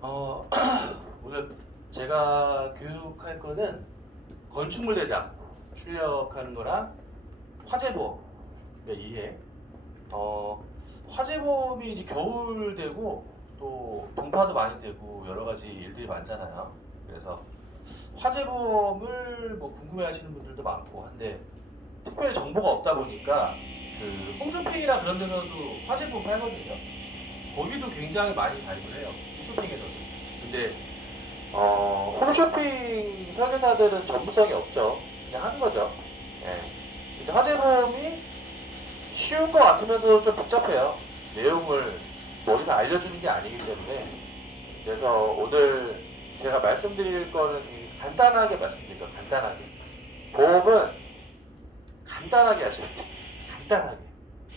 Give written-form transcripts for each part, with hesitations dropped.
어, 오늘 제가 교육할 거는 건축물 대장 출력하는 거랑 화재보험의 이해. 화재보험이 이제 겨울 되고 또 동파도 많이 되고 여러 가지 일들이 많잖아요. 그래서 화재보험을 뭐 궁금해하시는 분들도 많고 한데 특별히 정보가 없다 보니까 그 홈쇼핑이나 그런 데서도 화재보험 팔거든요. 거기도 굉장히 많이 가입을 해요. 홈쇼핑에서도. 근데 홈쇼핑 설계사들은 전문성이 없죠. 그냥 하는 거죠. 예. 근데 화재보험이 쉬운 것 같으면서도 좀 복잡해요. 내용을 머리서 알려주는 게 아니기 때문에. 그래서 오늘 제가 말씀드릴 거는 되게 간단하게 말씀드릴 거예요. 간단하게. 보험은 간단하게 하셔야 돼요. 간단하게.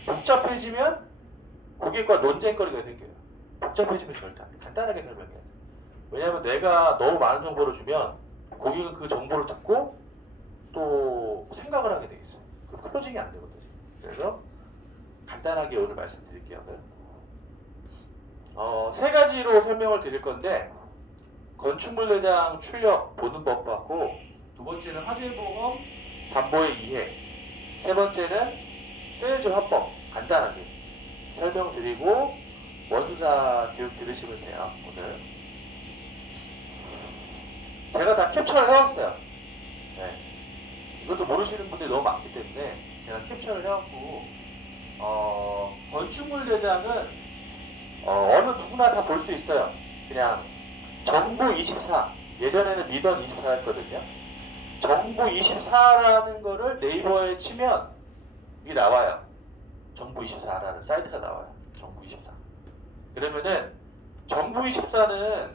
복잡해지면 고객과 논쟁거리가 생겨요. 복잡해지면 절대 안 돼. 간단하게 설명해야 돼. 왜냐하면 내가 너무 많은 정보를 주면 고객은 그 정보를 듣고 또 생각을 하게 돼 있어. 그럼 클로징이 안 되거든. 그래서 간단하게 오늘 말씀드릴게요. 세 가지로 설명을 드릴 건데 건축물 대장 출력 보는 법하고 두 번째는 화재보험 담보의 이해, 세 번째는 세일즈 화법 간단하게 설명드리고 원수사 교육 들으시면 돼요. 오늘 제가 다 캡처를 해왔어요. 네. 이것도 모르시는 분들이 너무 많기 때문에 제가 캡처를 해왔고 건축물 대장은 어느 누구나 다 볼 수 있어요. 그냥 정부 24 예전에는 미던 24였거든요. 정부 24라는 거를 네이버에 치면 이게 나와요. 정부 24라는 사이트가 나와요. 정부 24. 그러면은 정부 24는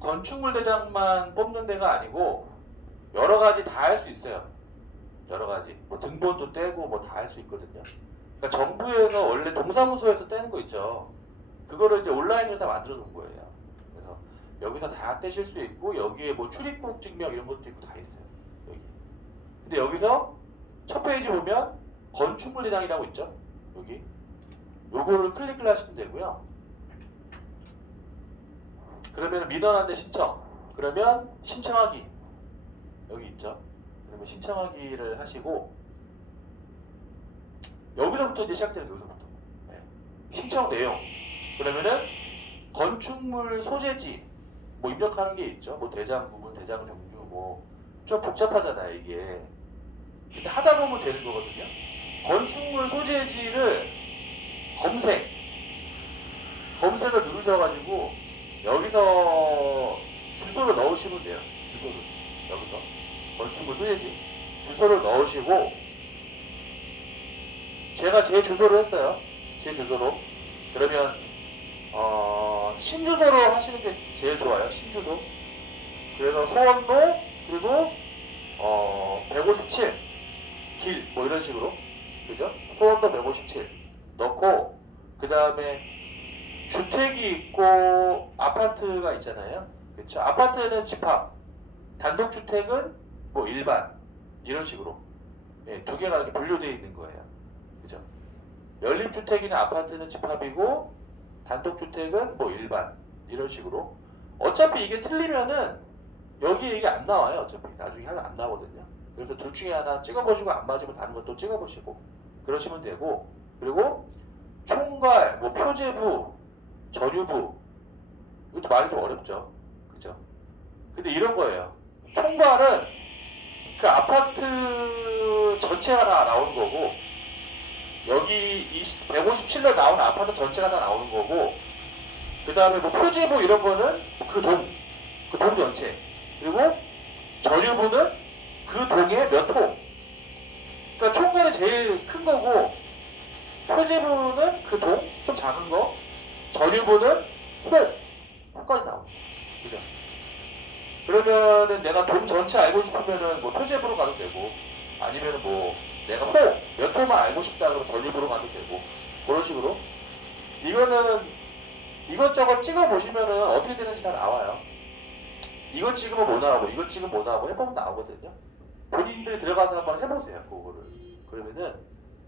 건축물 대장만 뽑는 데가 아니고 여러 가지 다 할 수 있어요. 여러 가지. 뭐 등본도 떼고 뭐 다 할 수 있거든요. 그러니까 정부에서 원래 동사무소에서 떼는 거 있죠. 그거를 이제 온라인으로 다 만들어 놓은 거예요. 그래서 여기서 다 떼실 수 있고 여기에 뭐 출입국 증명 이런 것도 있고 다 있어요. 여기. 근데 여기서 첫 페이지 보면 건축물 대장이라고 있죠. 여기. 요거를 클릭을 하시면 되고요. 그러면 민원안대 신청. 그러면 신청하기. 여기 있죠. 그러면 신청하기를 하시고 여기서부터 이제 시작되는 거예요. 여기서부터. 네. 신청 내용. 그러면은 건축물 소재지 뭐 입력하는 게 있죠. 뭐 대장 부분, 대장 종류 뭐 좀 복잡하잖아요 이게. 근데 하다 보면 되는 거거든요. 건축물 소재지를 검색을 누르셔가지고 여기서 주소를 넣으시면 돼요. 주소를 여기서 건축물 소재지 주소를 넣으시고 제가 제 주소로 했어요. 제 주소로. 그러면 신주소로 하시는 게 제일 좋아요. 신주소. 그래서 소원도 그리고 157 길 뭐 이런 식으로 그죠? 소원도 157 넣고 그 다음에 주택이 있고 아파트가 있잖아요. 그렇죠? 아파트는 집합, 단독주택은 뭐 일반 이런 식으로 두 개가 이렇게 분류되어 있는 거예요. 그죠? 연립주택이나 아파트는 집합이고 단독주택은 뭐 일반 이런 식으로 어차피 이게 틀리면은 여기에 이게 안 나와요. 어차피 나중에 하나 안 나오거든요. 그래서 둘 중에 하나 찍어보시고 안 맞으면 다른 것도 찍어보시고 그러시면 되고 그리고 총괄, 뭐 표제부, 전유부 이것도 말이 좀 어렵죠. 그죠? 근데 이런 거예요. 총괄은 그 아파트 전체가 다 나오는 거고 여기 157로 나오는 아파트 전체가 다 나오는 거고 그 다음에 뭐 표지부 이런 거는 그 동 전체 그리고 전유부는 그 동의 몇 호 그러니까 총괄이 제일 큰 거고 표지부는 그 동 좀 작은 거 전유부는 호까지 나오고 그죠? 그러면은 내가 동 전체 알고 싶으면은 뭐 표지부로 가도 되고 아니면은 뭐 내가 몇 호만 알고 싶다 그러면 전입으로 가도 되고 그런 식으로 이거는 이것저것 찍어보시면은 어떻게 되는지 다 나와요. 이거 찍으면 뭐 나오고 이거 찍으면 뭐 나오고 해보면 나오거든요. 본인들이 들어가서 한번 해보세요. 그거를. 그러면은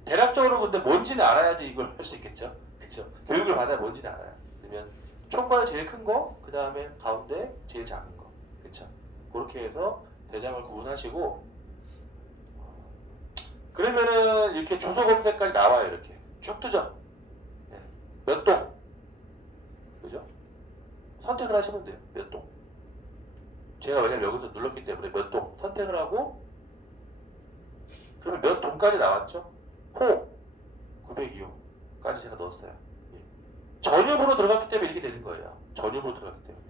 대략적으로 근데 뭔지는 알아야지 이걸 할 수 있겠죠. 그렇죠. 교육을 받아야 뭔지는 알아요. 그러면 총괄 제일 큰 거, 그 다음에 가운데 제일 작은 거. 그쵸? 그렇게 해서 대장을 구분하시고, 그러면은 이렇게 주소 검색까지 나와요. 이렇게 쭉 뜨죠. 네. 몇 동, 그죠? 선택을 하시면 돼요. 몇 동. 제가 왜냐면 여기서 눌렀기 때문에 몇 동 선택을 하고, 그러면 몇 동까지 나왔죠? 호 902호까지 제가 넣었어요. 예. 전유부로 들어갔기 때문에 이렇게 되는 거예요. 전유부로 들어갔기 때문에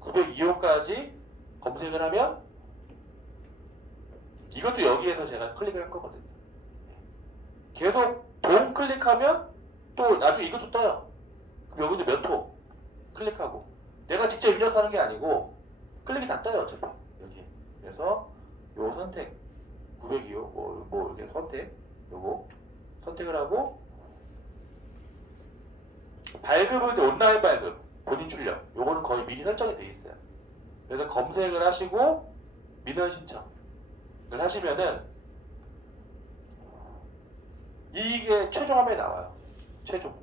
902호까지 검색을 하면 이것도 여기에서 제가 클릭을 한 거거든요. 계속 동 클릭하면 또 나중에 이것도 떠요. 그럼 여기도 몇 호 클릭하고, 내가 직접 입력하는 게 아니고 클릭이 다 떠요 어차피 여기. 그래서 요 선택 902호 뭐 이렇게 선택, 요거 선택을 하고, 발급을 때 온라인 발급 본인 출력 요거는 거의 미리 설정이 돼 있어요. 그래서 검색을 하시고 민원 신청을 하시면은 이게 최종 화면에 나와요. 최종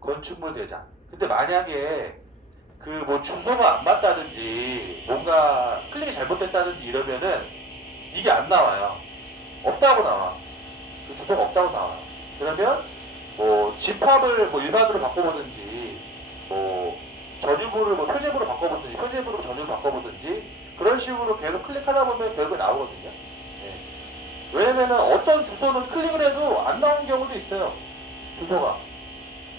건축물 대장. 근데 만약에 그 뭐 주소가 안 맞다든지 뭔가 클릭이 잘못됐다든지 이러면은 이게 안 나와요. 없다고 나와. 그 주소가 없다고 나와요. 그러면 뭐 집합을 뭐 일반으로 바꿔보든지, 뭐 전유부를 뭐 표제부로 바꿔보든지, 표제부로 전유부 바꿔보든지, 그런 식으로 계속 클릭하다 보면 결국에 나오거든요. 네. 왜냐면은 어떤 주소는 클릭을 해도 안 나오는 경우도 있어요. 주소가.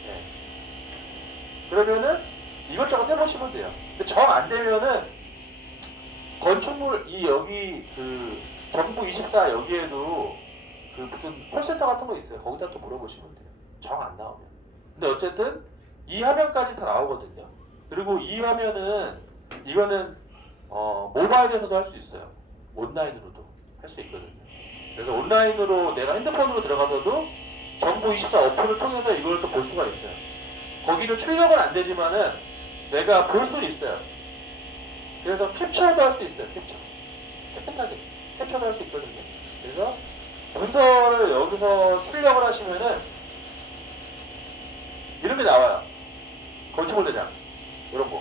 네. 그러면은 이것저것 해보시면 돼요. 근데 정 안 되면은 건축물 이 여기 그 정부 24 여기에도 그 무슨 콜센터 같은 거 있어요. 거기다 또 물어보시면 돼요. 정 안 나오면. 근데 어쨌든 이 화면까지 다 나오거든요. 그리고 이 화면은 이거는 모바일에서도 할 수 있어요. 온라인으로도 할 수 있거든요. 그래서 온라인으로 내가 핸드폰으로 들어가서도 정부 24 어플을 통해서 이걸 또 볼 수가 있어요. 거기는 출력은 안 되지만은 내가 볼 수는 있어요. 그래서 캡처도 할 수 있어요. 깨끗하게 캡처도 할 수 있거든요. 그래서 문서를 여기서 출력을 하시면은 이런 게 나와요. 건축물 대장 이런 거.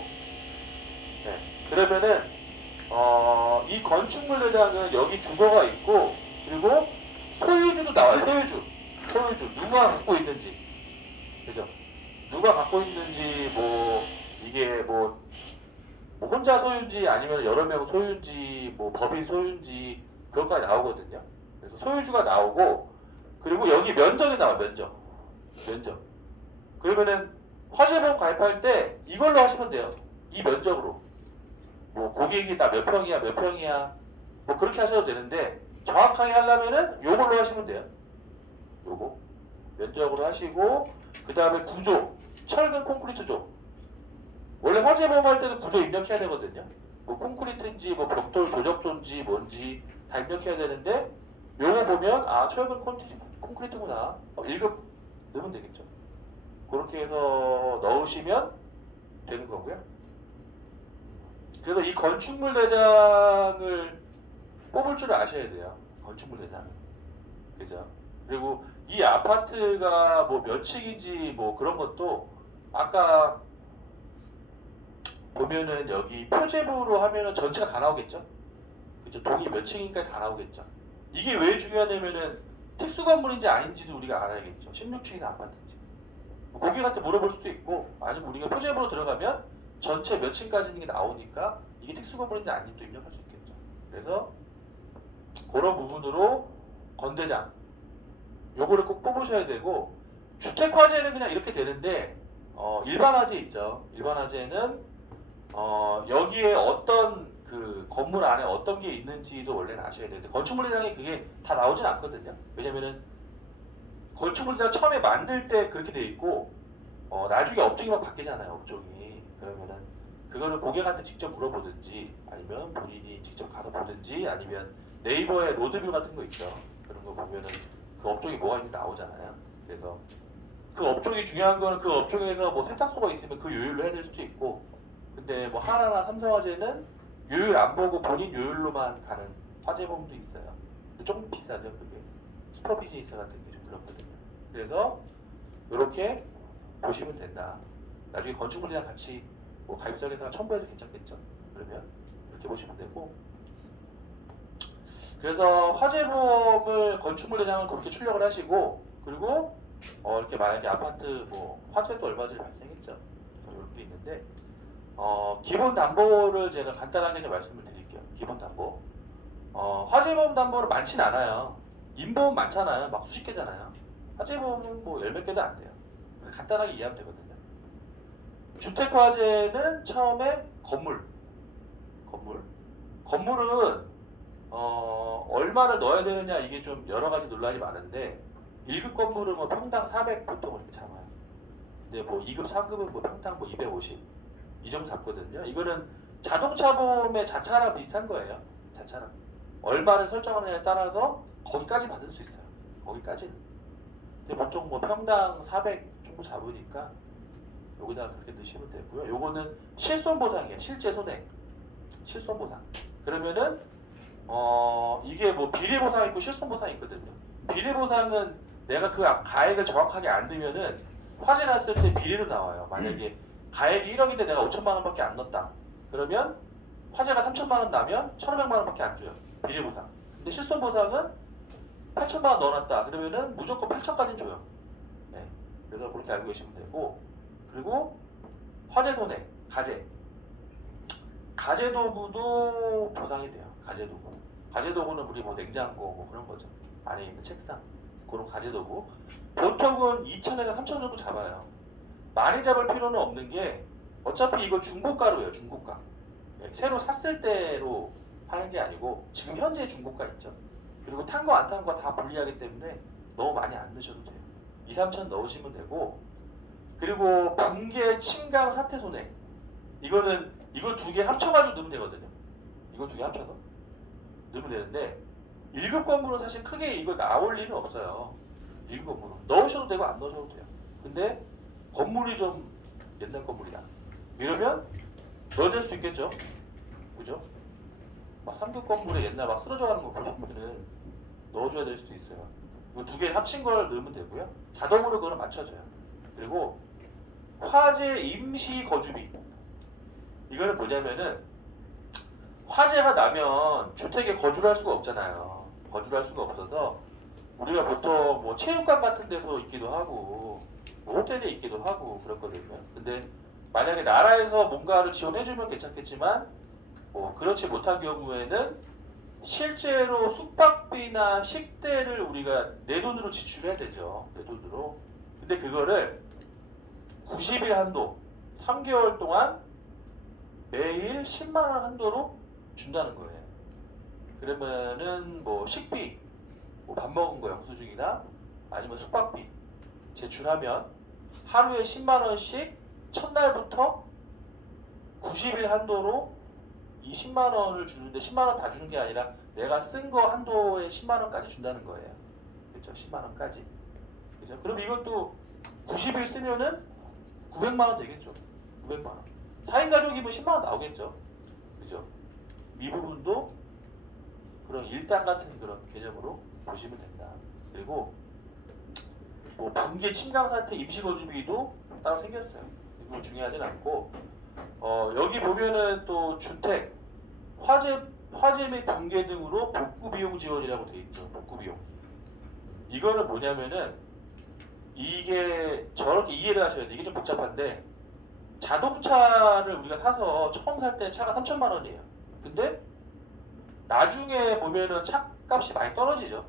네. 그러면은 이 건축물 대장은 여기 주소가 있고, 그리고 소유주도 나와요. 소유주 누가 갖고 있는지, 그죠? 누가 갖고 있는지, 뭐 이게 뭐 혼자 소유인지 아니면 여러 명 소유인지, 뭐 법인 소유인지 그것까지 나오거든요. 그래서 소유주가 나오고, 그리고 여기 면적이 나와요. 면적. 그러면은 화재보험 가입할 때 이걸로 하시면 돼요. 이 면적으로. 뭐 고객이 다 몇 평이야 뭐 그렇게 하셔도 되는데, 정확하게 하려면은 요걸로 하시면 돼요. 요거 면적으로 하시고, 그 다음에 구조, 철근 콘크리트조. 원래 화재보험 할 때도 구조 입력해야 되거든요. 뭐 콘크리트인지 뭐 벽돌 조적조인지 뭔지 다 입력해야 되는데, 요거 보면 아 철근 콘크리트구나 1급 넣으면 되겠죠. 그렇게 해서 넣으시면 되는 거고요. 그래서 이 건축물 대장을 뽑을 줄 아셔야 돼요. 건축물 대장. 그죠? 그리고 이 아파트가 뭐 몇 층인지 뭐 그런 것도 아까 보면은 여기 표제부로 하면은 전체가 다 나오겠죠? 그죠? 동이 몇 층인가 다 나오겠죠? 이게 왜 중요하냐면은 특수 건물인지 아닌지도 우리가 알아야겠죠. 16층이나 아파트인지. 뭐 고객한테 물어볼 수도 있고, 아니면 우리가 표제부로 들어가면 전체 몇 층까지 있는 게 나오니까 이게 특수 건물인지 아닌지 도 입력할 수 있겠죠. 그래서 그런 부분으로 건대장 요거를 꼭 뽑으셔야 되고, 주택화재는 그냥 이렇게 되는데, 일반화재 있죠. 일반화재는 여기에 어떤 그 건물 안에 어떤 게 있는지도 원래는 아셔야 되는데, 건축물 대장이 그게 다 나오진 않거든요. 왜냐면은 건축물 대장 처음에 만들 때 그렇게 돼 있고, 나중에 업종이 막 바뀌잖아요. 업종이. 그러면은 그거를 고객한테 직접 물어보든지, 아니면 본인이 직접 가서 보든지, 아니면 네이버에 로드뷰 같은 거 있죠. 그런 거 보면은 그 업종이 뭐가 있는지 나오잖아요. 그래서 그 업종이 중요한 거는 그 업종에서 뭐 세탁소가 있으면 그 요율로 해야 될 수도 있고, 근데 뭐 하나나 삼성화재는 요율 안 보고 본인 요율로만 가는 화재보험도 있어요. 근데 조금 비싸죠. 그게 슈퍼비즈니스 같은 게 좀 그렇거든요. 그래서 이렇게 보시면 된다. 나중에 건축물이랑 같이 뭐 가입설계사가 첨부해도 괜찮겠죠. 그러면 이렇게 보시면 되고. 그래서 화재보험을 건축물이랑은 그렇게 출력을 하시고, 그리고 이렇게 만약에 아파트 뭐 화재도 얼마든지 발생했죠. 이렇게 있는데 기본 담보를 제가 간단하게 좀 말씀을 드릴게요. 기본 담보. 화재보험 담보는 많진 않아요. 인보험 많잖아요. 막 수십 개잖아요. 화재보험은 뭐 열 몇 개도 안 돼요. 간단하게 이해하면 되거든요. 주택화재는 처음에 건물은 얼마를 넣어야 되느냐, 이게 좀 여러 가지 논란이 많은데 1급 건물은 뭐 평당 400 보통 이렇게 잡아요. 근데 뭐 2급, 3급은 뭐 평당 뭐 250 이 정도 잡거든요. 이거는 자동차 보험의 자차랑 비슷한 거예요. 자차랑 얼마를 설정하느냐에 따라서 거기까지 받을 수 있어요. 거기까지는. 근데 보통 뭐 평당 400 정도 잡으니까 여기다 그렇게 넣으시면 되고요. 요거는 실손보상이에요. 실제 손해. 실손보상. 그러면은 이게 뭐 비례보상 있고 실손보상 있거든요. 비례보상은 내가 그 가액을 정확하게 안 넣으면은 화재 났을 때 비례로 나와요. 만약에 가액이 1억인데 내가 5천만 원밖에 안 넣었다. 그러면 화재가 3천만 원 나면 1,500만 원밖에 안 줘요. 비례보상. 근데 실손보상은 8천만 원 넣어놨다. 그러면은 무조건 8천까지는 줘요. 네. 그래서 그렇게 알고 계시면 되고, 그리고 화재 손해, 가재도구도 보상이 돼요. 가재도구는 우리 뭐 냉장고 뭐 그런 거죠. 안에 있는 책상, 그런 가재도구. 보통은 2천에서 3천 정도 잡아요. 많이 잡을 필요는 없는 게 어차피 이거 중고가로예요. 중고가. 새로 샀을 때로 하는 게 아니고 지금 현재 중고가 있죠. 그리고 탄 거 안 탄 거 다 분리하기 때문에 너무 많이 안 넣으셔도 돼요. 2, 3천 넣으시면 되고, 그리고 붕괴, 침강, 사태 손해. 이거 두 개 합쳐가지고 넣으면 되거든요. 이거 두 개 합쳐서 넣으면 되는데 1급 건물은 사실 크게 이거 나올 일은 없어요. 1급 건물은 넣으셔도 되고 안 넣으셔도 돼요. 근데 건물이 좀 옛날 건물이다 이러면 넣어야 될 수 있겠죠. 그죠? 막 3급 건물에 옛날 막 쓰러져 가는 거 보시면은 넣어줘야 될 수도 있어요. 이거 두 개 합친 걸 넣으면 되고요. 자동으로 그거는 맞춰져요. 그리고 화재 임시 거주비. 이거는 뭐냐면은 화재가 나면 주택에 거주를 할 수가 없잖아요. 거주를 할 수가 없어서 우리가 보통 뭐 체육관 같은 데서 있기도 하고 뭐 호텔에 있기도 하고 그렇거든요. 근데 만약에 나라에서 뭔가를 지원해주면 괜찮겠지만 뭐 그렇지 못한 경우에는 실제로 숙박비나 식대를 우리가 내 돈으로 지출해야 되죠. 내 돈으로. 근데 그거를 90일 한도, 3개월 동안 매일 10만 원 한도로 준다는 거예요. 그러면은 뭐 식비, 뭐 밥 먹은 거 영수증이나 아니면 숙박비 제출하면 하루에 10만 원씩 첫날부터 90일 한도로 이 10만 원을 주는데 10만 원 다 주는 게 아니라 내가 쓴 거 한도에 10만 원까지 준다는 거예요. 그렇죠? 10만 원까지. 그죠? 그럼 이것도 90일 쓰면은 900만 원 되겠죠. 900만 원. 4인 가족이면 10만 원 나오겠죠. 그죠? 이 부분도 그런 일당 같은 그런 개념으로 보시면 된다. 그리고 뭐 붕괴 침강 사태 임시거주비도 따로 생겼어요. 이거 중요하진 않고 여기 보면은 또 주택 화재 및 붕괴 등으로 복구 비용 지원이라고 돼 있죠. 복구 비용. 이거는 뭐냐면은 이게 저렇게 이해를 하셔야 돼. 이게 좀 복잡한데 자동차를 우리가 사서 처음 살 때 차가 3천만 원이에요. 근데 나중에 보면은 차 값이 많이 떨어지죠.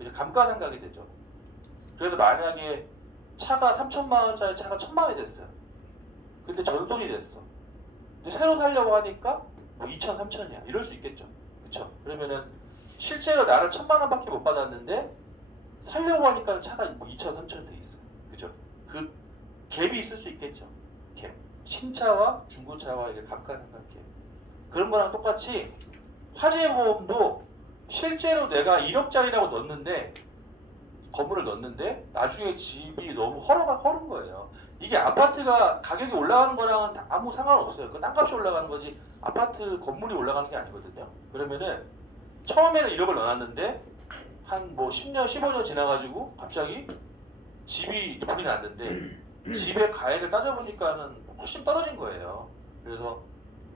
이제 감가상각이 되죠. 그래서 만약에 차가 3천만 원짜리 차가 1,000만 원이 됐어요. 근데 전손이 됐어. 근데 새로 살려고 하니까 뭐 2천, 3천이야. 이럴 수 있겠죠. 그쵸? 그러면은 실제로 나는 1,000만 원밖에 못 받았는데 살려고 하니까 차가 뭐 2천, 3천 돼 있어요. 그죠? 그 갭이 있을 수 있겠죠. 갭. 신차와 중고차와 이게 감가상각 갭. 그런 거랑 똑같이 화재보험도 실제로 내가 1억짜리라고 넣었는데 건물을 넣었는데 나중에 집이 너무 허른 거예요. 이게 아파트가 가격이 올라가는 거랑은 아무 상관없어요. 그 땅값이 올라가는 거지 아파트 건물이 올라가는 게 아니거든요. 그러면은 처음에는 1억을 넣어놨는데 한 뭐 10년, 15년 지나가지고 갑자기 집이 불이 났는데 집의 가액을 따져보니까는 훨씬 떨어진 거예요. 그래서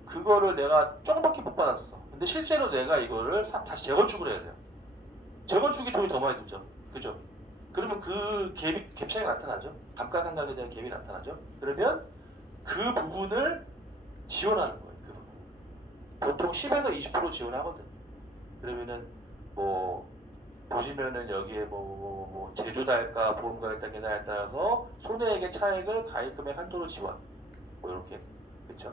그거를 내가 조금밖에 못 받았어. 근데 실제로 내가 이거를 다시 재건축을 해야 돼요. 재건축이 돈이 더 많이 들죠. 그죠? 그러면 그 갭 차이가 나타나죠. 감가상각에 대한 갭이 나타나죠. 그러면 그 부분을 지원하는 거예요. 그 부분. 보통 10에서 20% 지원하거든요. 그러면은 뭐 보시면은 여기에 뭐 제조달가, 보험가액 따라서 손해액의 차액을 가입금액 한도로 지원. 뭐 이렇게 그렇죠.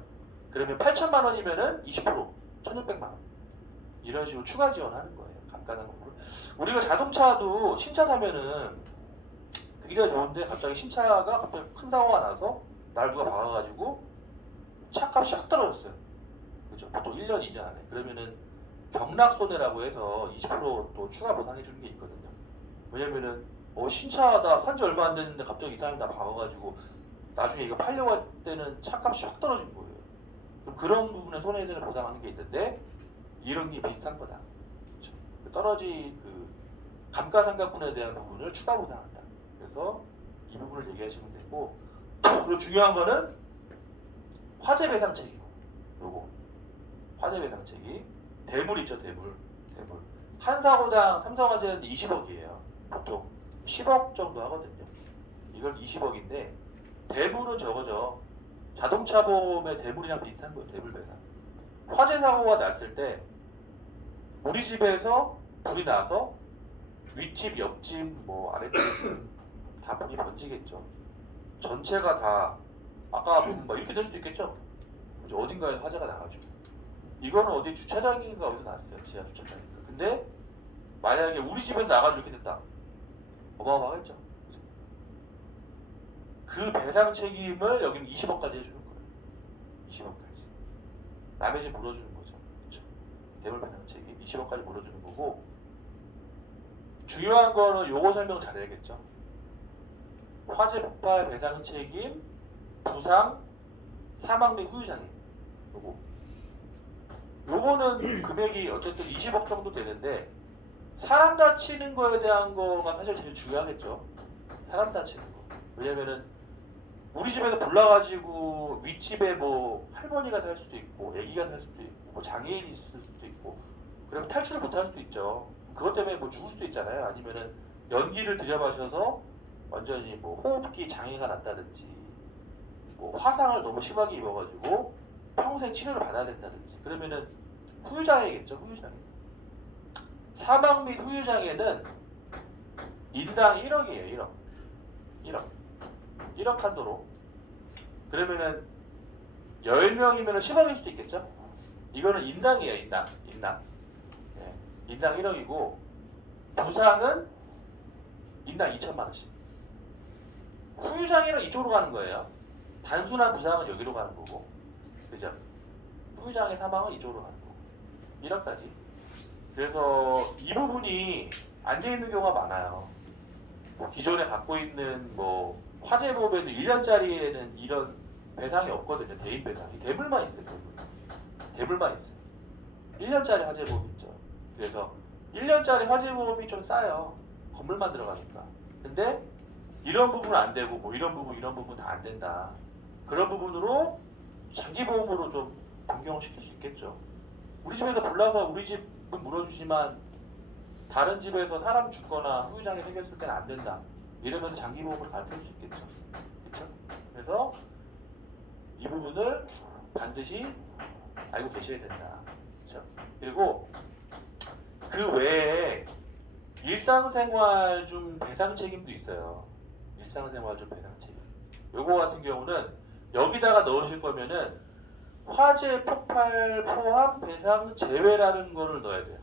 그러면 8천만 원이면은 20%, 1,600만 원 이런 식으로 추가 지원하는 거예요. 감가상각을. 우리가 자동차도 신차 사면은 굉장히 좋은데 갑자기 신차가 갑자기 큰 사고가 나서 날 누가 박아가지고 차값이 확 떨어졌어요. 그렇죠. 보통 1년, 2년 안에. 그러면은 경락손해라고 해서 20%또 추가 보상해 주는 게 있거든요. 왜냐면은 신차다 산지 얼마 안 됐는데 갑자기 이 사람이 나 박아가지고 나중에 이거 팔려고 할 때는 차값이 확 떨어진 거예요. 그럼 그런 부분에 손해를 보상하는 게 있는데 이런 게 비슷한 거다. 그렇죠? 떨어진 그 감가상각분에 대한 부분을 추가 보상한다. 그래서 이 부분을 얘기하시면 되고, 그리고 중요한 거는 화재 배상 책임. 요거 화재 배상 책임. 대물 있죠, 대물. 한 사고당 삼성화재는 20억이에요. 보통 10억 정도 하거든요. 이건 20억인데 대물은 저거죠. 자동차 보험의 대물이랑 비슷한 거예요. 대물 배상. 화재 사고가 났을 때 우리 집에서 불이 나서 윗집, 옆집, 뭐 아랫집 다 불이 번지겠죠. 전체가 다 아까 보면 막 이렇게 될 수도 있겠죠. 어딘가에 화재가 나가지고 이거는 어디 주차장인가 어디서 났어요. 지하 주차장인가. 근데 만약에 우리 집에서 나가지고 이렇게 됐다. 어마어마하겠죠. 그죠? 그 배상 책임을 여기는 20억까지 해주는 거예요. 20억까지. 남의 집 물어주는 거죠. 그렇죠? 대물 배상 책임 20억까지 물어주는 거고, 중요한 거는 요거 설명 잘해야겠죠. 화재 폭발 배상 책임, 부상, 사망 및 후유장애. 요거는 금액이 어쨌든 20억 정도 되는데 사람 다치는 거에 대한 거가 사실 제일 중요하겠죠. 사람 다치는 거. 왜냐면은 우리 집에서 불나가지고 윗집에 뭐 할머니가 살 수도 있고 애기가 살 수도 있고 뭐 장애인이 있을 수도 있고 그러면 탈출을 못 할 수도 있죠. 그것 때문에 뭐 죽을 수도 있잖아요. 아니면은 연기를 들여마셔서 완전히 뭐 호흡기 장애가 났다든지 뭐 화상을 너무 심하게 입어가지고 평생 치료를 받아야 된다든지 그러면은 후유장애겠죠. 후유장애. 사망 및 후유장애는 인당 1억이에요. 1억 한도로. 그러면은 10명이면 10억일 수도 있겠죠. 이거는 인당이에요. 인당. 네. 인당 1억이고 부상은 인당 2천만 원씩. 후유장애는 이쪽으로 가는 거예요. 단순한 부상은 여기로 가는 거고. 그죠? 후유장애 사망은 이쪽으로 가는 거고. 1억까지. 그래서 이 부분이 안 돼 있는 경우가 많아요. 뭐 기존에 갖고 있는 뭐 화재 보험에도 1년짜리에는 이런 배상이 없거든요. 대인 배상이. 대물만 있어요. 대물만 있어요. 1년짜리 화재 보험 있죠. 그래서 1년짜리 화재 보험이 좀 싸요. 건물만 들어가니까. 근데 이런 부분은 안 되고 뭐 이런 부분 다 안 된다. 그런 부분으로 장기 보험으로 좀 변경을 시킬 수 있겠죠. 우리 집에서 불나서 우리 집은 물어주지만 다른 집에서 사람 죽거나 후유장애 생겼을 때는 안 된다. 이러면서 장기 보험을 가입할 수 있겠죠. 그렇죠? 그래서 이 부분을 반드시 알고 계셔야 된다. 그렇죠? 그리고 그 외에 일상생활 중 배상 책임도 있어요. 일상생활 중 배상 책임. 요거 같은 경우는 여기다가 넣으실 거면은 화재 폭발 포함 배상 제외라는 거를 넣어야 돼요.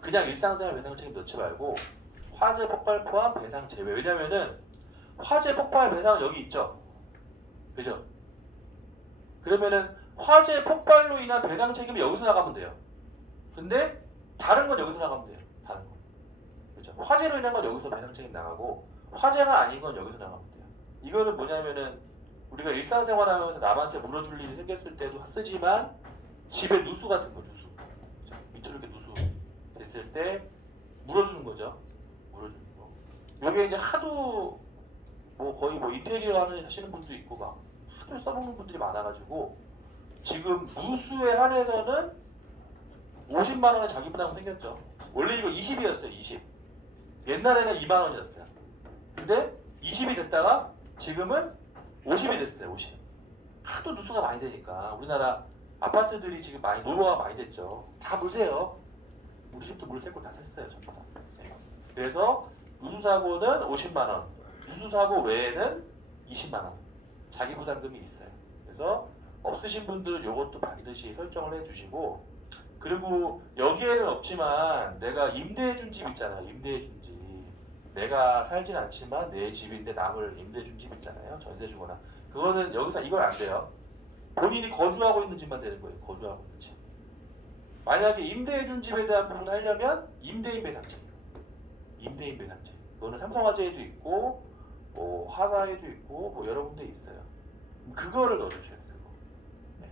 그냥 일상생활 배상 책임 넣지 말고 화재 폭발 포함 배상 제외. 왜냐면은 화재 폭발 배상 여기 있죠. 그죠? 그러면은 화재 폭발로 인한 배상 책임이 여기서 나가면 돼요. 근데 다른 건 여기서 나가면 돼요. 다른 거. 그렇죠? 화재로 인한 건 여기서 배상 책임 나가고 화재가 아닌 건 여기서 나가면 돼요. 이거는 뭐냐면은 우리가 일상생활하면서 남한테 물어줄 일이 생겼을 때도 쓰지만 집에 누수 같은 거, 누수. 그렇죠? 밑으로 이렇게 누수 됐을 때 물어주는 거죠. 물어주는 거. 이게 이제 하도 뭐 거의 뭐 인테리어 하시는 분도 있고 막 하도 써먹는 분들이 많아가지고 지금 누수에 한해서는 50만 원의 자기 부담이 생겼죠. 원래 이거 20이었어요. 20. 옛날에는 2만 원이었어요. 근데 20이 됐다가 지금은 50이 됐어요. 50. 하도 누수가 많이 되니까 우리나라 아파트들이 지금 많이 노후화가 많이 됐죠. 다 물세요. 우리 집도 물 쐴 거 다 샜어요. 전부 다. 그래서 누수사고는 50만 원, 누수사고 외에는 20만 원 자기 부담금이 있어요. 그래서 없으신 분들 요것도 반드시 설정을 해주시고, 그리고 여기에는 없지만 내가 임대해준 집 있잖아요. 임대해준 집. 내가 살진 않지만 내 집인데 남을 임대해준 집 있잖아요. 전세 주거나. 그거는 여기서 이건 안 돼요. 본인이 거주하고 있는 집만 되는 거예요. 거주하고 있는 집. 만약에 임대해준 집에 대한 부분을 하려면 임대인 배상책이에요. 임대인 배상책. 그거는 삼성화재에도 있고 뭐 하나에도 있고 뭐 여러 군데 있어요. 그거를 넣어주셔야 돼요. 그거. 네.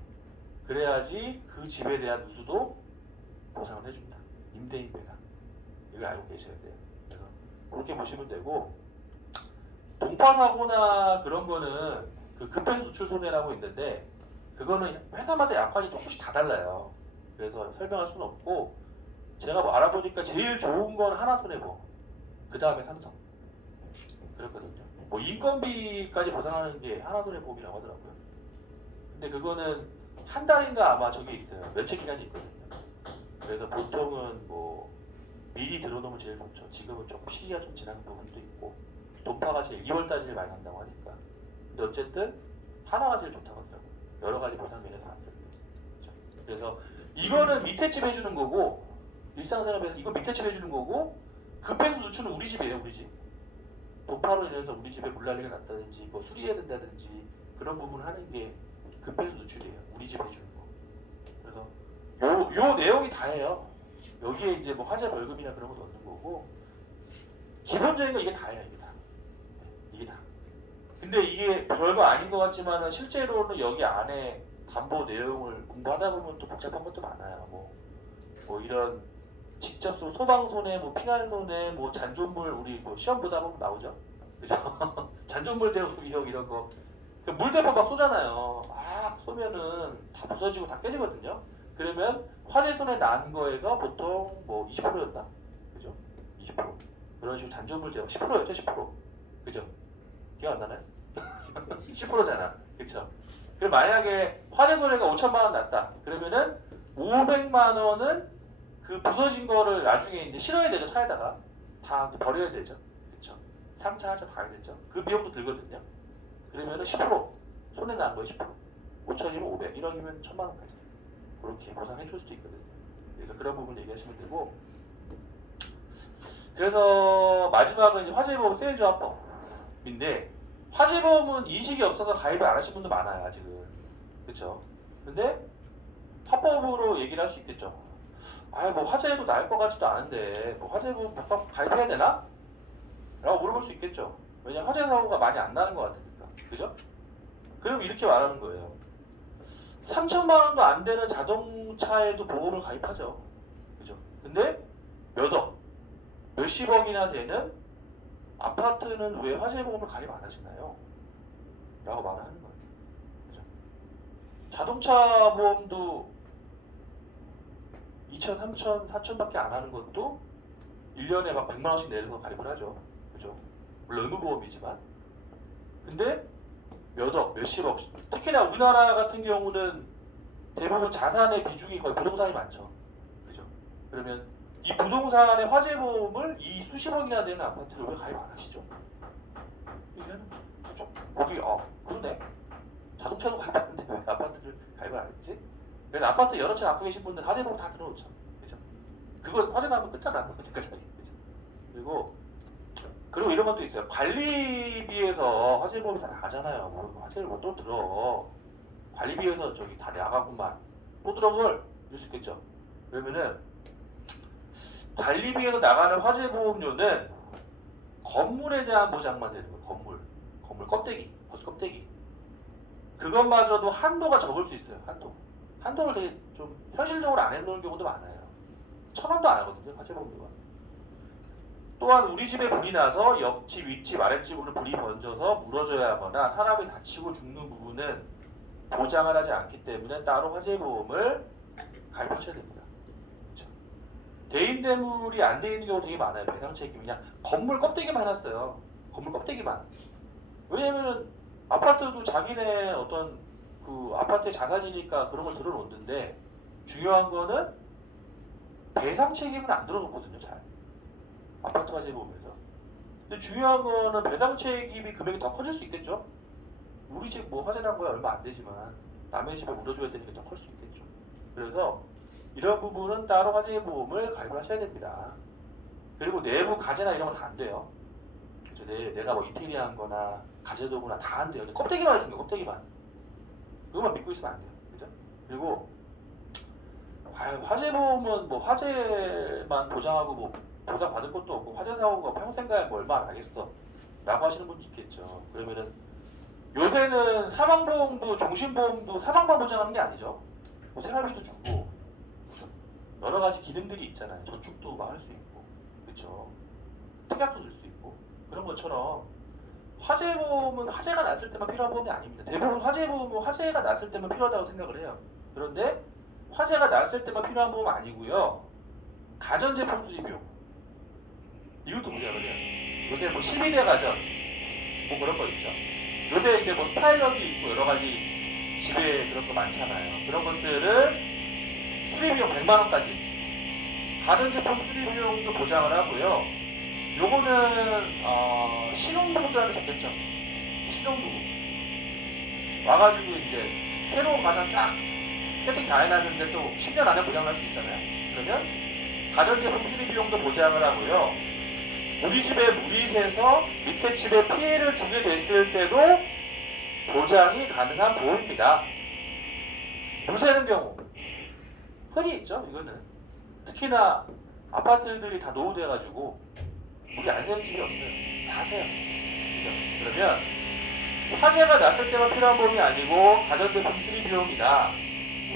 그래야지 그 집에 대한 누수도 보상을 해준다. 임대인 배상. 이걸 알고 계셔야 돼요. 그래서 그렇게 보시면 되고, 동파 사고나 그런 거는 그 급해서 누출 손해라고 있는데 그거는 회사마다 약관이 조금씩 다 달라요. 그래서 설명할 수는 없고, 제가 뭐 알아보니까 제일 좋은 건 하나손해보험, 그 다음에 삼성. 그렇거든요. 뭐 인건비까지 보상하는 게 하나손해보험이라고 하더라고요. 근데 그거는 한 달인가 아마 저기 있어요. 면책 기간이 있거든요. 그래서 보통은 뭐 미리 들어놓으면 제일 좋죠. 지금은 조금 시기가 좀 지난 부분도 있고, 동파가 제일 2월달 제일 많이 난다고 하니까. 근데 어쨌든 하나가 제일 좋다고 하더라고요. 여러 가지 보상 면에서 봤을 때. 그렇죠? 그래서 이거는 밑에 집 해주는 거고, 일상생활에서 이거 밑에 집 해주는 거고, 급해서 누출은 우리 집이에요. 우리 집. 동파로 인해서 우리 집에 물난리가 났다든지 뭐 수리해야 된다든지 그런 부분을 하는 게 급해서 누출이에요. 우리 집 해주는 거. 그래서 요 내용이 다예요. 여기에 이제 뭐 화재 벌금이나 그런 거 넣는 거고, 기본적인 거 이게 다예요. 이게 다. 이게 다. 근데 이게 별거 아닌 것 같지만은 실제로는 여기 안에 담보 내용을 공부하다 보면 또 복잡한 것도 많아요. 뭐 이런 직접 소방 손해, 뭐 피난 손해, 뭐 잔존물, 우리 뭐 시험 보다 보면 나오죠. 그죠? 잔존물 제거 비용 이런 거. 물대포 막 쏘잖아요. 막 쏘면은 다 부서지고 다 깨지거든요. 그러면 화재 손해 난 거에서 보통 뭐 20%였나? 그죠? 20%. 그런 식으로 잔존물 제거 10%였죠, 10%. 그죠? 기억 안 나나요? 10%잖아. 그쵸? 그럼 만약에 화재 손해가 5천만 원 났다. 그러면은 500만 원은 그 부서진 거를 나중에 이제 실어야 되죠. 차에다가 다 버려야 되죠. 그쵸? 상차 하차 다 해야 되죠. 그 비용도 들거든요. 그러면은 10% 손해 난 거예요. 10%. 5천이면 500, 1억이면 1천만 원까지 그렇게 보상해 줄 수도 있거든요. 그래서 그런 부분 얘기하시면 되고, 그래서 마지막은 이제 화재보험 세일조합법인데, 화재보험은 인식이 없어서 가입을 안 하신 분도 많아요. 아직은. 그쵸? 근데 합법으로 얘기를 할 수 있겠죠. 뭐 화재도 나을 것 같지도 않은데 뭐 화재보험 가입해야 되나? 라고 물어볼 수 있겠죠. 왜냐면 화재 사고가 많이 안 나는 것 같으니까. 그죠? 그럼 이렇게 말하는 거예요. 3천만 원도 안 되는 자동차에도 보험을 가입하죠. 그죠? 근데 몇 억, 몇십억이나 되는 아파트는 왜 화재보험을 가입 안 하시나요? 라고 말을 하는 거예요. 그죠? 자동차 보험도 2천, 3천, 4천밖에 안 하는 것도 1년에 막 100만 원씩 내려서 가입을 하죠. 그죠? 물론 의무보험이지만. 근데 몇 억, 몇십억. 특히나 우리나라 같은 경우는 대부분 자산의 비중이 거의 부동산이 많죠. 그죠? 그러면 이 부동산의 화재보험을 이 수십억이나 되는 아파트를 왜 가입 안 하시죠? 얘기하는 거죠. 거기, 그러네. 자동차도 가입 안 했는데 왜 아파트를 가입을 안 했지? 그래서 아파트 여러 채 갖고 계신 분들 화재보험 다 들어오죠. 그죠? 그거 화재 나면 끝잖아. 그러니까 자기. 그리고 이런 것도 있어요. 관리비에서 화재보험이 다 나가잖아요. 뭐 화재를 뭐 또 들어. 관리비에서 저기 다 나가구만. 또 들어볼 이럴 수 있겠죠. 그러면은 관리비에서 나가는 화재보험료는 건물에 대한 보장만 되는 거예요. 건물 껍데기, 겉껍데기. 그것마저도 한도가 적을 수 있어요. 한도를 되게 좀 현실적으로 안 해놓는 경우도 많아요. 1,000원도 안 하거든요. 화재보험료가. 또한 우리 집에 불이 나서 옆집, 윗집, 아랫집으로 불이 번져서 무너져야 하거나 사람이 다치고 죽는 부분은 보장을 하지 않기 때문에 따로 화재보험을 가입하셔야 됩니다. 그렇죠? 대인대물이 안 돼 있는 경우 되게 많아요. 배상 책임이 그냥 건물 껍데기만 해놨어요. 건물 껍데기만. 왜냐면은 아파트도 자기네 어떤 그 아파트의 자산이니까 그런 걸 들어놓는데 중요한 거는 배상 책임은 안 들어놓거든요. 잘. 아파트 화재보험에서. 근데 중요한 거는 배상 책임이 금액이 더 커질 수 있겠죠. 우리 집 뭐 화재 난 거야 얼마 안 되지만 남의 집에 물어줘야 되는 게 더 클 수 있겠죠. 그래서 이런 부분은 따로 화재보험을 가입을 하셔야 됩니다. 그리고 내부 가재나 이런 거 다 안 돼요. 그렇죠. 내가 뭐 인테리어한 거나 가재도구나 다 안 돼요. 껍데기만 해주는 거예요. 껍데기만. 그것만 믿고 있으면 안 돼요. 그죠? 그리고 화재보험은 뭐 화재만 보장하고 뭐 보장 받을 것도 없고 화재 사고가 평생 가야 뭐 얼마 안 하겠어 라고 하시는 분도 있겠죠. 그러면은 요새는 사망보험도 종신보험도 사망만 보장하는 게 아니죠. 뭐 생활비도 주고 여러 가지 기능들이 있잖아요. 저축도 막 할 수 있고 그렇죠. 특약도 줄 수 있고 그런 것처럼 화재보험은 화재가 났을 때만 필요한 보험이 아닙니다. 대부분 화재보험은 화재가 났을 때만 필요하다고 생각을 해요. 그런데 화재가 났을 때만 필요한 보험 아니고요. 가전제품 수리비용 이것도 문제거든요. 요새 뭐 12대 가전 뭐 그런 거 있죠. 요새 이제 뭐 스타일러도 있고 여러 가지 집에 그런 거 많잖아요. 그런 것들을 수리비용 100만 원까지 가전제품 수리비용도 보장을 하고요. 요거는 신혼부부들한테 좋겠죠. 신혼부부 와가지고 이제 새로운 가전 싹 세팅 다 해놨는데 또 10년 안에 보장을 할 수 있잖아요. 그러면 가전제품 수리비용도 보장을 하고요. 우리 집에 물이 새서 밑에 집에 피해를 주게 됐을 때도 보장이 가능한 보험입니다. 물 새는 경우 흔히 있죠. 이거는 특히나 아파트들이 다 노후돼가지고 물이 안 새는 집이 없어요. 다 새요. 그죠? 그러면 화재가 났을 때만 필요한 보험이 아니고 가전제품 수리비용이나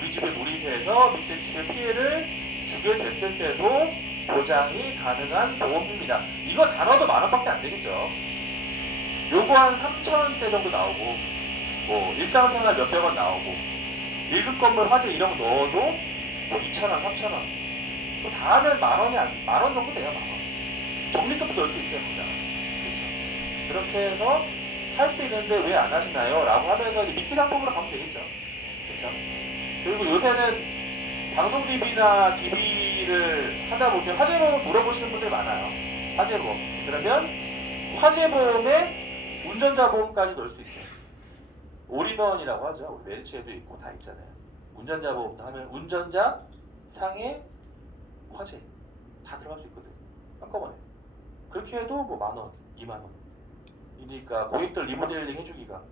우리 집에 물이 새서 밑에 집에 피해를 주게 됐을 때도 보장이 가능한 보험입니다. 이거 단어도 10,000원밖에 안 되겠죠. 요거 한 3,000원대 정도 나오고 뭐 일상생활 몇백 원 나오고 1급 건물 화재 이런 거 넣어도 뭐 2,000원, 3,000원 또 다 하면 10,000원이 10,000원 정도 돼요. 10,000원. 적립금도 넣을 수 있어요. 그렇죠. 그렇게 해서 할 수 있는데 왜 안 하시나요? 라고 하면서 미끼 상품으로 가면 되겠죠. 그렇죠. 그리고 요새는 방송 DB나 DB를 하다 보면 화재보험 물어보시는 분들 많아요. 화재보험. 그러면 화재보험에 운전자 보험까지 넣을 수 있어요. 올인원이라고 하죠. 우리 멘츠에도 있고 다 있잖아요. 운전자 보험도 하면 운전자, 상해, 화재 다 들어갈 수 있거든요. 한꺼번에. 그렇게 해도 뭐 10,000원, 20,000원. 그러니까 고객들 리모델링 해주기가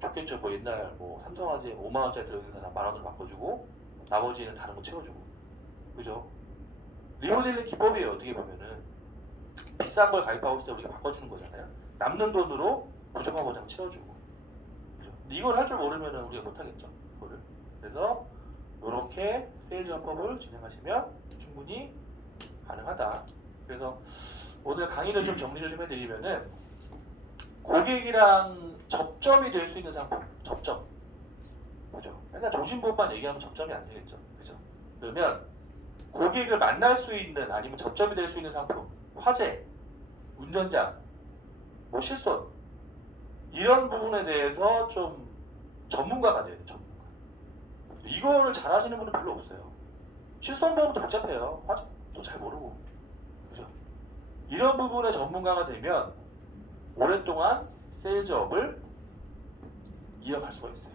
좋겠죠. 뭐 옛날 뭐 삼성화재 50,000원짜리 들어있는 사람 10,000원으로 바꿔주고 나머지는 다른 거 채워주고 그죠? 리모델링 기법이에요. 어떻게 보면은 비싼 걸 가입하고 있을 때 우리가 바꿔주는 거잖아요. 남는 돈으로 부족한 보장 채워주고 그죠? 근데 이걸 할 줄 모르면은 우리가 못하겠죠. 그거를. 그래서 이렇게 세일즈 화법을 진행하시면 충분히 가능하다. 그래서 오늘 강의를 좀 정리를 좀 해드리면은 고객이랑 접점이 될 수 있는 상품, 접점. 그죠? 맨날 종신보험만 얘기하면 접점이 안 되겠죠. 그죠? 그러면 고객을 만날 수 있는 아니면 접점이 될 수 있는 상품, 화재, 운전자, 뭐 실손 이런 부분에 대해서 좀 전문가가 돼야 돼요. 전문가. 이거를 잘 하시는 분은 별로 없어요. 실손보험도 복잡해요. 화재도 잘 모르고. 그죠? 이런 부분에 전문가가 되면 오랫동안 세일즈업을 이어갈 수가 있어요.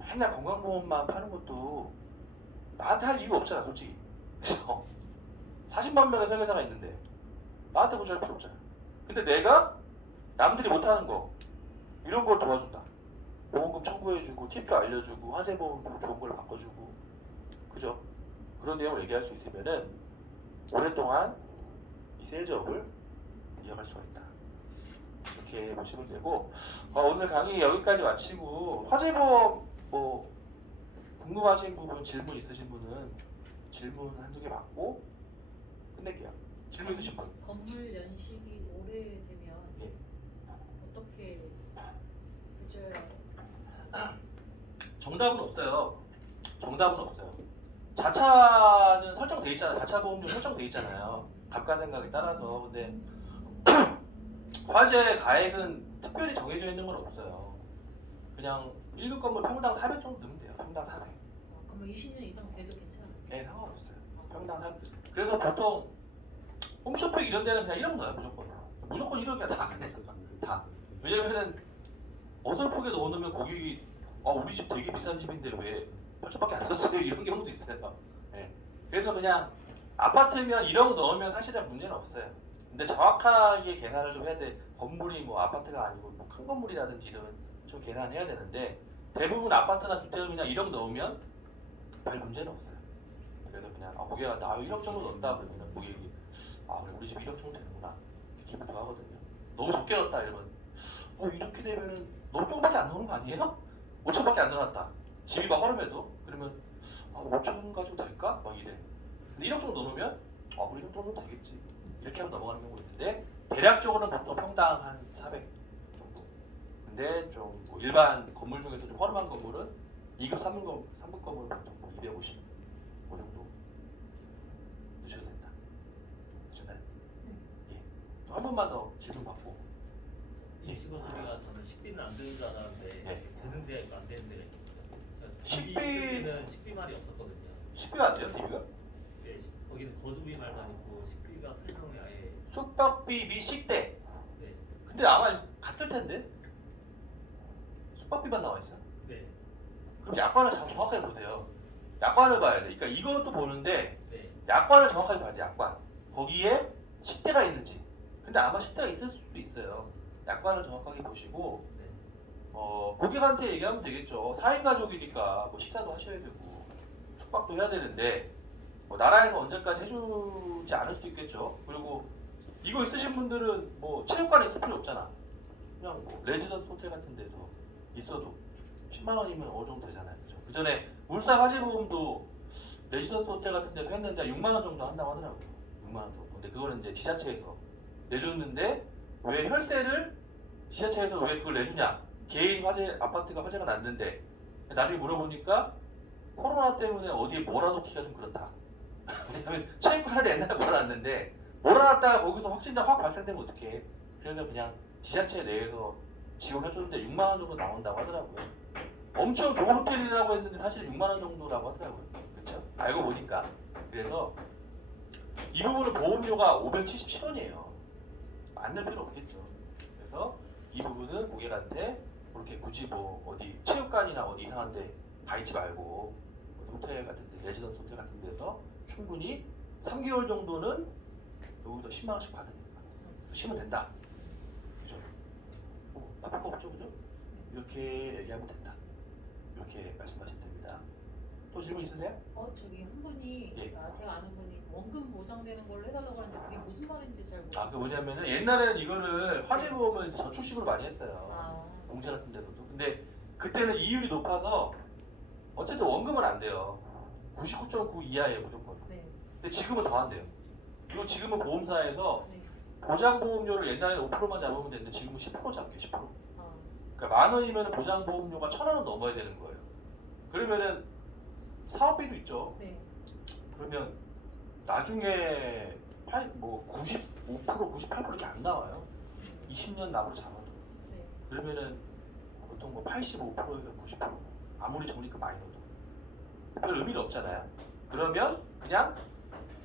맨날 건강보험만 파는 것도 나한테 할 이유가 없잖아, 솔직히. 그래서 40만 명의 설계사가 있는데 나한테 굳이 할 필요 없잖아. 근데 내가 남들이 못하는 거 이런 걸 도와준다. 보험금 청구해주고 팁도 알려주고 화재보험도 좋은 걸 바꿔주고 그죠? 그런 내용을 얘기할 수 있으면은 오랫동안 이 세일즈업을 이어갈 수가 있다. 이렇게 보시면 되고 오늘 강의 여기까지 마치고 화재보험 뭐 궁금하신 부분 질문 있으신 분은 질문 한두 개 받고 끝낼게요. 질문 있으신 분? 건물 연식이 오래되면 예. 어떻게 해줘야 정답은 없어요. 정답은 없어요. 자차는 설정돼 있잖아요. 자차 보험료 설정돼 있잖아요. 감가상각에 따라서. 근데 화재 가액은 특별히 정해져 있는 건 없어요. 그냥 1급 건물 평당 400 정도 넣으면 돼요. 평당 400. 그러면 20년 이상 돼도 괜찮아요? 네, 상관없어요. 평당 400. 그래서 보통 홈쇼핑 이런 데는 그냥 1억 넣어요. 무조건. 무조건 1억이야. 다 그냥 다. 왜냐면은 어설프게 넣어놓으면 고객이 우리 집 되게 비싼 집인데 왜 8천밖에 안 썼어요? 이런 경우도 있어요. 네. 그래서 그냥 아파트면 1억 넣으면 사실은 문제는 없어요. 근데 정확하게 계산을 좀 해야 돼. 건물이 뭐 아파트가 아니고 뭐 큰 건물이라든지 이런 좀 계산해야 되는데 대부분 아파트나 주택은 그냥 1억 넣으면 별 문제는 없어요. 그래서 그냥 고객한테 1억 정도 넣었다 그러면 고객이 그래 우리 집 1억 정도 되는구나 기분 좋아하거든요. 너무 적게 넣었다 이러면 이렇게 되면은 너무 조금밖에 안 넣는 거 아니에요? 5천밖에 안 넣어놨다. 집이 막 허름해도 그러면 5천 가지고 될까? 막 이래. 근데 1억 정도 넣으면 우리 1억 정도 되겠지. 이렇게 하고 넘어가는 경우가 있는데 대략적으로는 보통 평당 한 400 정도. 근데 좀뭐 일반 건물 중에서 좀 허름한 건물은 2급, 3급 건물은 보통 뭐 250, 그 정도 넣으셔도 된다. 되시나요? 예. 또 한 번만 더 질문 받고. 임시보 소리가 저는 식비는 안 드는 줄 알았는데 네. 되는 데가 안 되는 데가 있거든요. 식비- 식비 말이 없었거든요. 식비가 안 돼요, TV가? 네, 거기는 거주비 말만 있고 식비가 설명이 아예 숙박비 및 식대. 네, 근데 아마 같을 텐데? 숙박비만 나와 있어요. 네, 그럼 약관을 정확하게 보세요. 약관을 봐야 돼. 그러니까 이것도 보는데 네, 약관을 정확하게 봐야 돼. 약관. 거기에 식대가 있는지. 근데 아마 식대가 있을 수도 있어요. 약관을 정확하게 보시고 네. 고객한테 얘기하면 되겠죠. 4인 가족이니까 뭐 식사도 하셔야 되고 숙박도 해야 되는데 나라에서 언제까지 해주지 않을 수도 있겠죠. 그리고 이거 있으신 분들은 뭐 체육관에 있을 필요 없잖아. 그냥 뭐 레지던스 호텔 같은 데서 있어도 10만 원이면 어느 정도 되잖아요. 그죠? 그 전에 울산 화재보험도 레지던스 호텔 같은 데서 했는데 6만 원 정도 한다고 하더라고요. 6만 원 정도. 근데 그거는 이제 지자체에서 내줬는데 왜 혈세를 지자체에서 왜 그걸 내주냐? 개인 화재 아파트가 화재가 났는데 나중에 물어보니까 코로나 때문에 어디에 몰아놓기가 좀 그렇다. 왜냐면 체육관을 옛날에 몰아놨는데 몰아놨다가 거기서 확진자 확 발생되면 어떡해. 그래서 그냥 지자체 내에서 지원해줬는데 6만 원 정도 나온다고 하더라고요. 엄청 좋은 호텔이라고 했는데 사실 6만 원 정도라고 하더라고요. 그렇죠? 알고 보니까. 그래서 이 부분은 보험료가 577원이에요. 안 낼 필요 없겠죠. 그래서 이 부분은 고객한테 그렇게 굳이 뭐 어디 체육관이나 어디 이상한데 가 있지 말고 어디 호텔 같은 데, 레지던스 호텔 같은 데서 충분히 3개월 정도는 여기서 10만 원씩 받으니까 쉬면 된다. 그죠? 나쁠 거 없죠, 그죠? 이렇게 얘기하면 된다. 이렇게 말씀하시면 됩니다. 또 질문 있으세요? 저기 한 분이 예. 제가 아는 분이 원금 보장되는 걸로 해달라고 하는데 그게 무슨 말인지 잘 모르겠어요. 그 뭐냐면은 옛날에는 이거를 화재보험을 저축식으로 많이 했어요. 공제 같은 데서도. 근데 그때는 이율이 높아서 어쨌든 원금은 안 돼요. 99.9 이하예요, 무조건. 네. 근데 지금은 더 안 돼요. 그리고 지금은 보험사에서 네. 보장보험료를 옛날에는 5%만 잡으면 되는데 지금은 10% 잡게, 10%. 아, 그러니까 10,000원이면 보장보험료가 1,000원은 넘어야 되는 거예요. 그러면은 사업비도 있죠. 네. 그러면 나중에 95%, 98% 이렇게 안 나와요. 20년 납으로 잡아도. 네. 그러면은 보통 뭐 85%에서 90% 아무리 적으니까 많이 넣어도 별 의미가 없잖아요. 그러면 그냥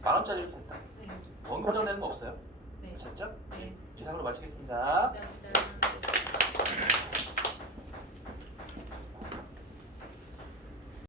10,000원짜리로 된다. 네. 원금 보장되는 거 없어요. 네. 아셨죠? 네. 이상으로 마치겠습니다. 감사합니다.